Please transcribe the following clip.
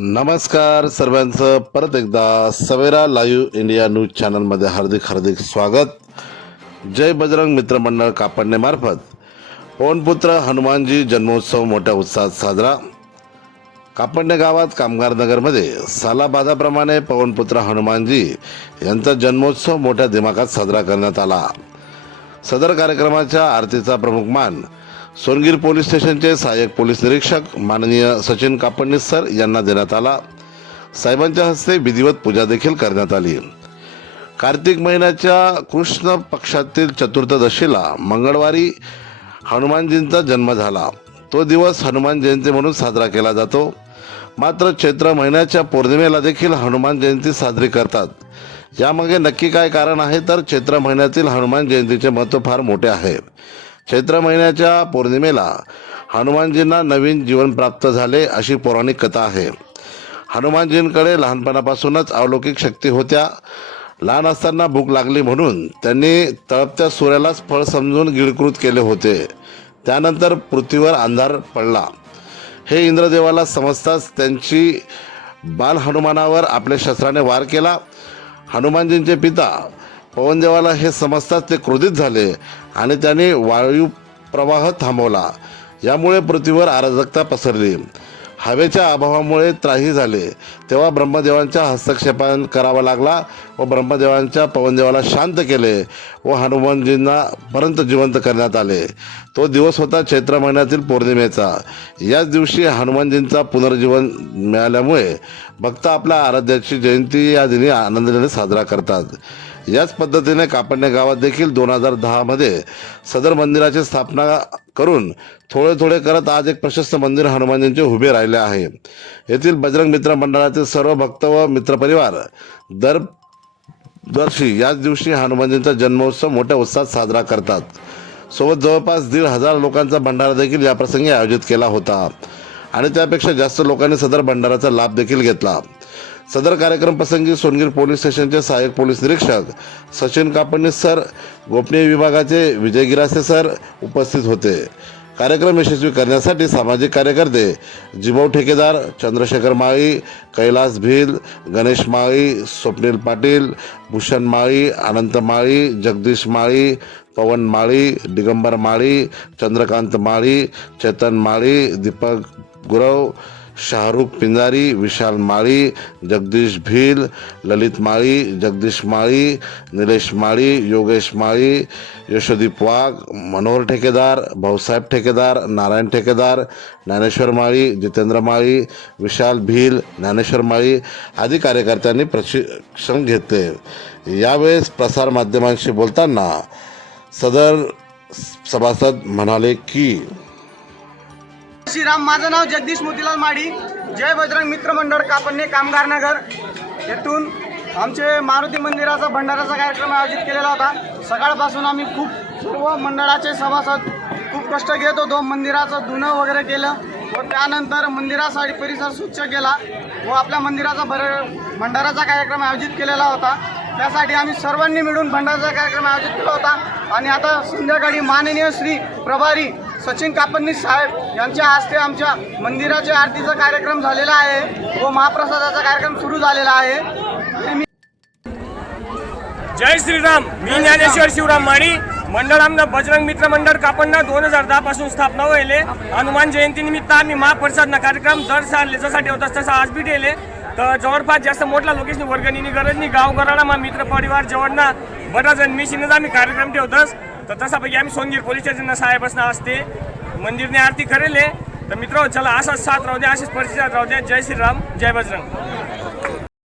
नमस्कार सर्वांचं. परत एकदा सवेरा लाईव्ह इंडिया न्यूज चॅनलमध्ये हार्दिक हार्दिक स्वागत. जय बजरंग मित्रमंडळ कापडणेमार्फत पवनपुत्र हनुमानजी जन्मोत्सव मोठ्या उत्साहात साजरा. कापडणे गावात कामगार नगरमध्ये सालाबाधाप्रमाणे पवनपुत्र हनुमानजी यांचा जन्मोत्सव मोठ्या दिमाखात साजरा करण्यात आला. सदर कार्यक्रमाच्या आरतीचा प्रमुख मान सोनगीर पोलीस स्टेशनचे सहाय्यक पोलीस निरीक्षक माननीय सचिन कापडणीस सर यांना देण्यात आला. साहेबांच्या हस्ते विधिवत पूजा देखील करण्यात आली. कार्तिक महिन्याच्या कृष्ण पक्षातील चतुर्थदशीला मंगळवारी हनुमानजींचा जन्म झाला. तो दिवस हनुमान जयंती म्हणून साजरा केला जातो. मात्र चैत्र महिन्याच्या पौर्णिमेला देखील हनुमान जयंती साजरी करतात. यामागे नक्की काय कारण आहे तर चैत्र महिन्यातील हनुमान जयंतीचे महत्त्व फार मोठे आहे. चैत्र महिन्याच्या पौर्णिमेला हनुमानजींना नवीन जीवन प्राप्त झाले अशी पौराणिक कथा आहे. हनुमानजींकडे लहानपणापासूनच अलौकिक शक्ती होत्या. लहान असताना भूक लागली म्हणून त्यांनी तळपत्या सूर्यालाच फळ समजून गिळकृत केले होते. त्यानंतर पृथ्वीवर अंधार पडला. हे इंद्रदेवाला समजताच त्यांची बाल हनुमानावर आपल्या शस्त्राने वार केला. हनुमानजींचे पिता पवनदेवाला हे समजताच ते क्रोधित झाले आणि त्याने वायू प्रवाह थांबवला. यामुळे पृथ्वीवर अराजकता पसरली. हवेच्या अभावामुळे त्राही झाले. तेव्हा ब्रह्मदेवांच्या हस्तक्षेपान करावा लागला व ब्रह्मदेवांच्या पवनदेवाला शांत केले व हनुमानजींना परंत जिवंत करण्यात आले. तो दिवस होता चैत्र महिन्यातील पौर्णिमेचा. याच दिवशी हनुमानजींचा पुनर्जीवन मिळाल्यामुळे भक्त आपल्या आराध्याची जयंती या दिनी आनंदाने साजरा करतात. याच पद्धतीने कापडणे गावात देखील दोन हजार दहामध्ये सदर मंदिराची स्थापना करून थोडे थोडे करत आज एक प्रशस्त मंदिर हनुमानजींचे उभे राहिले आहे. येथील बजरंग मित्र मंडळातील सर्व भक्त व मित्रपरिवार दर दरवर्षी याच दिवशी हनुमानजींचा जन्मोत्सव मोठ्या उत्साहात साजरा करतात. सोबत जवळपास दीड हजार लोकांचा भंडारा देखील या प्रसंगी आयोजित केला होता. आणि त्यापेक्षा जास्त लोकांनी सदर भंडाराचा लाभ देखील घेतला. सदर कार्यक्रम प्रसंगी सोनगीर पोलीस स्टेशनचे सहाय्यक पोलीस निरीक्षक सचिन कापडणीस सर गोपनीय विभागाचे विजय गिरासे सर उपस्थित होते. कार्यक्रम यशस्वी करण्यासाठी सामाजिक कार्यकर्ते जिभाऊ ठेकेदार चंद्रशेखर माळी कैलास भिल गणेश माळी स्वप्नील पाटील भूषण माळी अनंत माळी जगदीश माळी पवन माळी दिगंबर माळी चंद्रकांत माळी चेतन माळी दीपक गुरव शाहरुख पिंजारी विशाल माळी जगदीश भील ललित माळी जगदीश माळी निलेश माळी योगेश माळी यशोदीप वाघ मनोहर ठेकेदार भाऊसाहेब ठेकेदार नारायण ठेकेदार ज्ञानेश्वर माळी जितेंद्र माळी विशाल भील ज्ञानेश्वर माळी आदी कार्यकर्त्यांनी प्रशिक्षण घेतले. यावेळेस प्रसारमाध्यमांशी बोलताना सदर सभासद म्हणाले की श्रीराम माझं नाव जगदीश मोतीलाल माडी. जय बजरंग मित्र मंडळ कापडणे कामगार नगर येथून आमचे मारुती मंदिराचा भंडाराचा कार्यक्रम आयोजित केलेला होता. सकाळपासून आम्ही खूप सर्व मंडळाचे सभासद खूप कष्ट घेत होतो. मंदिराचं धुणं वगैरे केलं व त्यानंतर मंदिरासाठी परिसर स्वच्छ केला व आपल्या मंदिराचा भर भंडाराचा कार्यक्रम आयोजित केलेला होता. त्यासाठी आम्ही सर्वांनी मिळून भंडाराचा कार्यक्रम आयोजित केला होता. आणि आता संध्याकाळी माननीय श्री प्रभारी सचिन कापडनीस साहेब यांच्या हस्ते आमच्या मंदिराच्या आरतीचा कार्यक्रम झालेला आहे व महाप्रसादाचा कार्यक्रम सुरू झालेला आहे. मी जय श्रीराम मी ज्ञानेश्वर शिवराम माळी मंडळ आमदार बजरंग मित्र मंडळ कापडना दोन हजार दहा पासून स्थापना व्हायले हनुमान जयंती निमित्त आम्ही महाप्रसाद कार्यक्रम दर साल जसा ठेवतात तसा आज बी ठेवले. तर जवळपास जास्त मोठला लोकेशनी वर्गणीनी गरज नाही गाव गराडा मा मित्र परिवार जवळना बराच जण मिशीनच आम्ही कार्यक्रम ठेवतोस तर तसापैकी आम्ही सोनगीर पोलीस स्टेशनला साहेबसना असते. मंदिरने आरती करेले तर मित्र चला असाच साथ राहू द्या असेच परिस्थितीत राहू द्या. जय श्रीराम जय बजरंग.